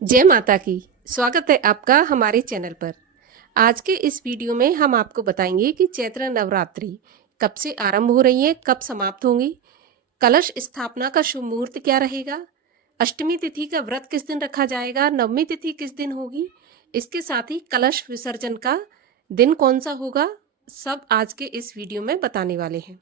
जय माता की। स्वागत है आपका हमारे चैनल पर। आज के इस वीडियो में हम आपको बताएंगे कि चैत्र नवरात्रि कब से आरंभ हो रही है, कब समाप्त होंगी, कलश स्थापना का शुभ मुहूर्त क्या रहेगा, अष्टमी तिथि का व्रत किस दिन रखा जाएगा, नवमी तिथि किस दिन होगी, इसके साथ ही कलश विसर्जन का दिन कौन सा होगा, सब आज के इस वीडियो में बताने वाले हैं।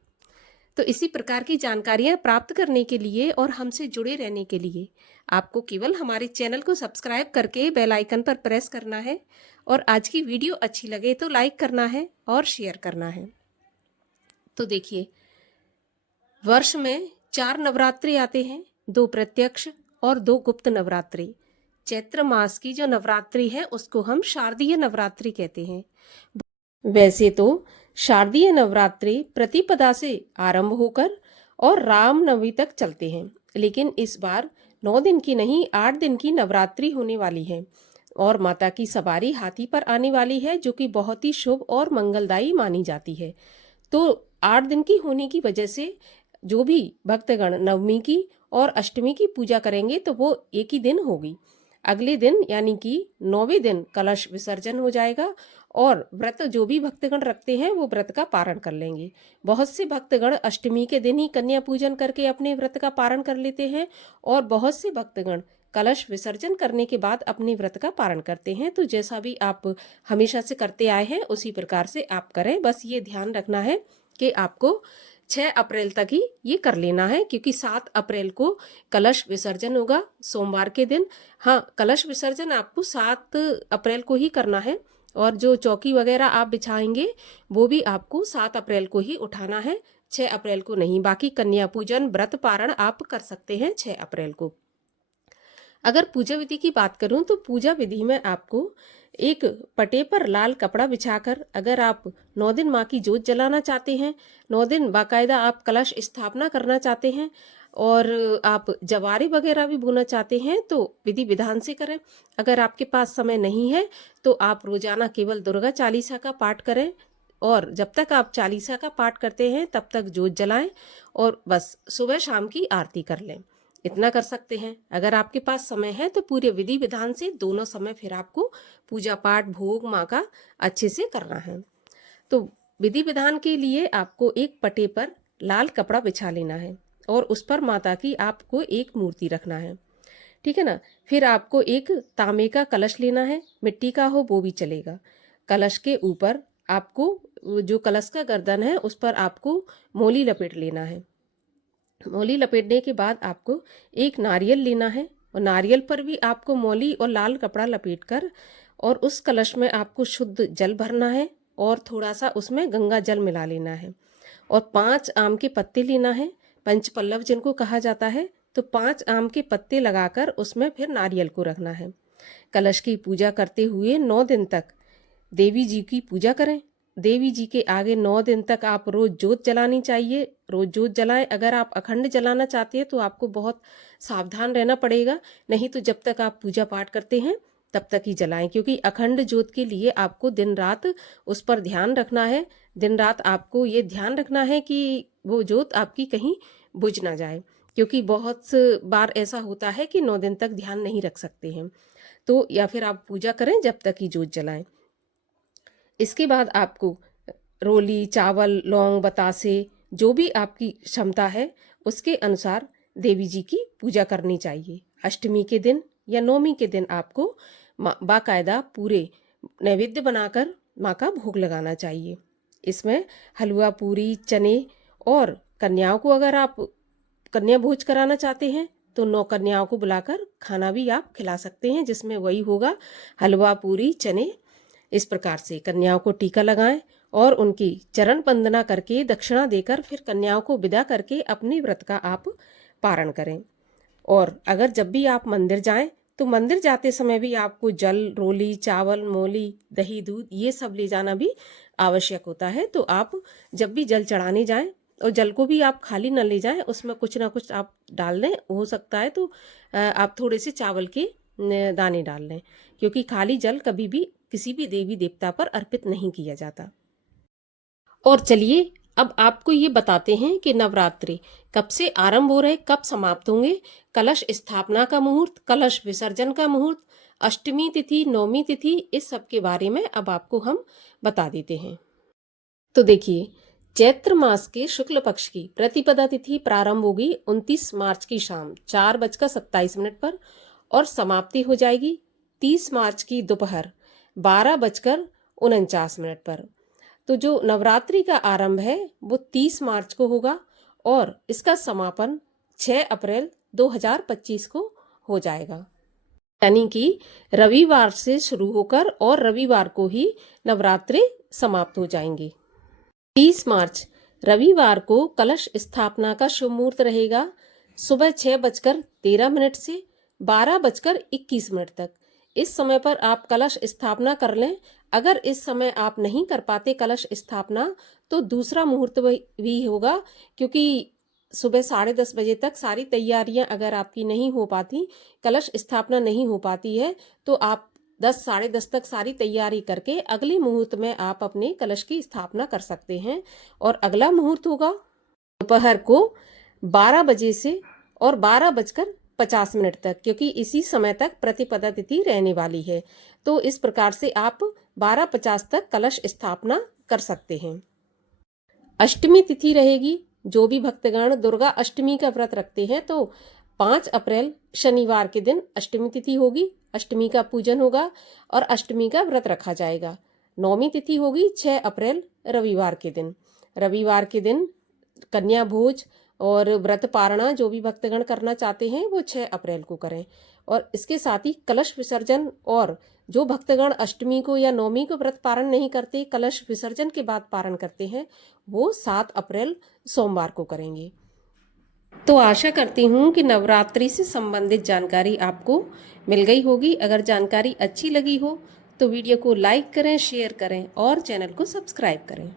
तो इसी प्रकार की जानकारियां प्राप्त करने के लिए और हमसे जुड़े रहने के लिए आपको केवल हमारे चैनल को सब्सक्राइब करके बेल आइकन पर प्रेस करना है और आज की वीडियो अच्छी लगे तो लाइक करना है और शेयर करना है। तो देखिए, वर्ष में 4 नवरात्रि आते हैं, 2 प्रत्यक्ष और 2 गुप्त नवरात्रि। चैत्र मास की जो नवरात्रि है उसको हम शारदीय नवरात्रि कहते हैं। वैसे तो शारदीय नवरात्रि प्रतिपदा से आरंभ होकर और रामनवमी तक चलते हैं, लेकिन इस बार 9 दिन की नहीं 8 दिन की नवरात्रि होने वाली है और माता की सवारी हाथी पर आने वाली है, जो कि बहुत ही शुभ और मंगलदायी मानी जाती है। तो 8 दिन की होने की वजह से जो भी भक्तगण नवमी की और अष्टमी की पूजा करेंगे तो वो एक ही दिन होगी। अगले दिन यानी कि 9वें दिन कलश विसर्जन हो जाएगा और व्रत जो भी भक्तगण रखते हैं वो व्रत का पारण कर लेंगे। बहुत से भक्तगण अष्टमी के दिन ही कन्या पूजन करके अपने व्रत का पारण कर लेते हैं और बहुत से भक्तगण कलश विसर्जन करने के बाद अपने व्रत का पारण करते हैं। तो जैसा भी आप हमेशा से करते आए हैं उसी प्रकार से आप करें। बस ये ध्यान रखना है कि आपको 6 अप्रैल तक ही ये कर लेना है, क्योंकि 7 अप्रैल को कलश विसर्जन होगा सोमवार के दिन। हाँ, कलश विसर्जन आपको 7 अप्रैल को ही करना है और जो चौकी वगैरह आप बिछाएंगे वो भी आपको 7 अप्रैल को ही उठाना है, 6 अप्रैल को नहीं। बाकी कन्या पूजन व्रत पारण आप कर सकते हैं 6 अप्रैल को। अगर पूजा विधि की बात करूं तो पूजा विधि में आपको एक पटे पर लाल कपड़ा बिछाकर, अगर आप 9 दिन माँ की जोत जलाना चाहते हैं, 9 दिन बाकायदा आप कलश स्थापना करना चाहते हैं और आप जवारे वगैरह भी बोना चाहते हैं तो विधि विधान से करें। अगर आपके पास समय नहीं है तो आप रोजाना केवल दुर्गा चालीसा का पाठ करें और जब तक आप चालीसा का पाठ करते हैं तब तक जोत जलाएं और बस सुबह शाम की आरती कर लें। इतना कर सकते हैं। अगर आपके पास समय है तो पूरे विधि विधान से दोनों समय फिर आपको पूजा पाठ भोग माँ का अच्छे से करना है। तो विधि विधान के लिए आपको एक पटे पर लाल कपड़ा बिछा लेना है और उस पर माता की आपको एक मूर्ति रखना है, ठीक है ना। फिर आपको एक तांबे का कलश लेना है, मिट्टी का हो वो भी चलेगा। कलश के ऊपर आपको जो कलश का गर्दन है उस पर आपको मोली लपेट लेना है। मोली लपेटने के बाद आपको एक नारियल लेना है और नारियल पर भी आपको मोली और लाल कपड़ा लपेटकर और उस कलश में आपको शुद्ध जल भरना है और थोड़ा सा उसमें गंगा जल मिला लेना है और 5 आम के पत्ते लेना है, पंचपल्लव जिनको कहा जाता है। तो 5 आम के पत्ते लगाकर उसमें फिर नारियल को रखना है। कलश की पूजा करते हुए 9 दिन तक देवी जी की पूजा करें। देवी जी के आगे 9 दिन तक आप रोज जोत जलानी चाहिए, रोज जोत जलाएं। अगर आप अखंड जलाना चाहते हैं तो आपको बहुत सावधान रहना पड़ेगा, नहीं तो जब तक आप पूजा पाठ करते हैं तब तक ही जलाएं, क्योंकि अखंड जोत के लिए आपको दिन रात उस पर ध्यान रखना है। दिन रात आपको ये ध्यान रखना है कि वो जोत आपकी कहीं बुझ ना जाए, क्योंकि बहुत बार ऐसा होता है कि 9 दिन तक ध्यान नहीं रख सकते हैं। तो या फिर आप पूजा करें जब तक ही जोत जलाएं। इसके बाद आपको रोली, चावल, लौंग, बतासे जो भी आपकी क्षमता है उसके अनुसार देवी जी की पूजा करनी चाहिए। अष्टमी के दिन या नवमी के दिन आपको बाकायदा पूरे नैवेद्य बनाकर माँ का भोग लगाना चाहिए। इसमें हलवा पूरी, चने और कन्याओं को अगर आप कन्या भोज कराना चाहते हैं तो 9 कन्याओं को बुलाकर खाना भी आप खिला सकते हैं, जिसमें वही होगा हलवा पूरी चने। इस प्रकार से कन्याओं को टीका लगाएं और उनकी चरण वंदना करके दक्षिणा देकर फिर कन्याओं को विदा करके अपने व्रत का आप पारण करें। और अगर जब भी आप मंदिर जाएं तो मंदिर जाते समय भी आपको जल, रोली, चावल, मोली, दही, दूध ये सब ले जाना भी आवश्यक होता है। तो आप जब भी जल चढ़ाने जाएं और जल को भी आप खाली न ले जाएं, उसमें कुछ ना कुछ आप डाल लें। हो सकता है तो आप थोड़े से चावल के दाने डाल लें, क्योंकि खाली जल कभी भी किसी भी देवी देवता पर अर्पित नहीं किया जाता। और चलिए अब आपको ये बताते हैं कि नवरात्रि कब से आरंभ हो रहे, कब समाप्त होंगे, कलश स्थापना का मुहूर्त, कलश विसर्जन का मुहूर्त, अष्टमी तिथि, नवमी तिथि, इस सब के बारे में अब आपको हम बता देते हैं। तो देखिए, चैत्र मास के शुक्ल पक्ष की प्रतिपदा तिथि प्रारंभ होगी 29 मार्च की शाम 4:27 पर और समाप्ति हो जाएगी 30 मार्च की दोपहर 12:49 पर। तो जो नवरात्रि का आरंभ है वो 30 मार्च को होगा और इसका समापन 6 अप्रैल 2025 को हो जाएगा, यानी कि रविवार से शुरू होकर और रविवार को ही नवरात्रि समाप्त हो जाएंगी। 30 मार्च रविवार को कलश स्थापना का शुभ मुहूर्त रहेगा सुबह 6:13 से 12:21 तक। इस समय पर आप कलश स्थापना कर लें। अगर इस समय आप नहीं कर पाते कलश स्थापना तो दूसरा मुहूर्त भी होगा, क्योंकि सुबह 10:30 बजे तक सारी तैयारियां अगर आपकी नहीं हो पाती, कलश स्थापना नहीं हो पाती है, तो आप 10 साढ़े 10 तक सारी तैयारी करके अगले मुहूर्त में आप अपने कलश की स्थापना कर सकते हैं। और अगला मुहूर्त होगा दोपहर को 12 बजे से और 12:50 तक, क्योंकि इसी समय तक प्रतिपदा तिथि रहने वाली है। तो इस प्रकार से आप 12:50 तक कलश स्थापना कर सकते हैं। अष्टमी तिथि रहेगी। जो भी भक्तगण दुर्गा अष्टमी का व्रत रखते हैं तो 5 अप्रैल शनिवार के दिन अष्टमी तिथि होगी। अष्टमी का पूजन होगा और अष्टमी का व्रत रखा जाएगा। नवमी तिथि होगी 6 अप्रैल रविवार के दिन। रविवार के दिन कन्या भोज और व्रत पारणा जो भी भक्तगण करना चाहते हैं वो 6 अप्रैल को करें। और इसके साथ ही कलश विसर्जन, और जो भक्तगण अष्टमी को या नवमी को व्रत पारण नहीं करते, कलश विसर्जन के बाद पारण करते हैं, वो 7 अप्रैल सोमवार को करेंगे। तो आशा करती हूँ कि नवरात्रि से संबंधित जानकारी आपको मिल गई होगी। अगर जानकारी अच्छी लगी हो तो वीडियो को लाइक करें, शेयर करें और चैनल को सब्सक्राइब करें।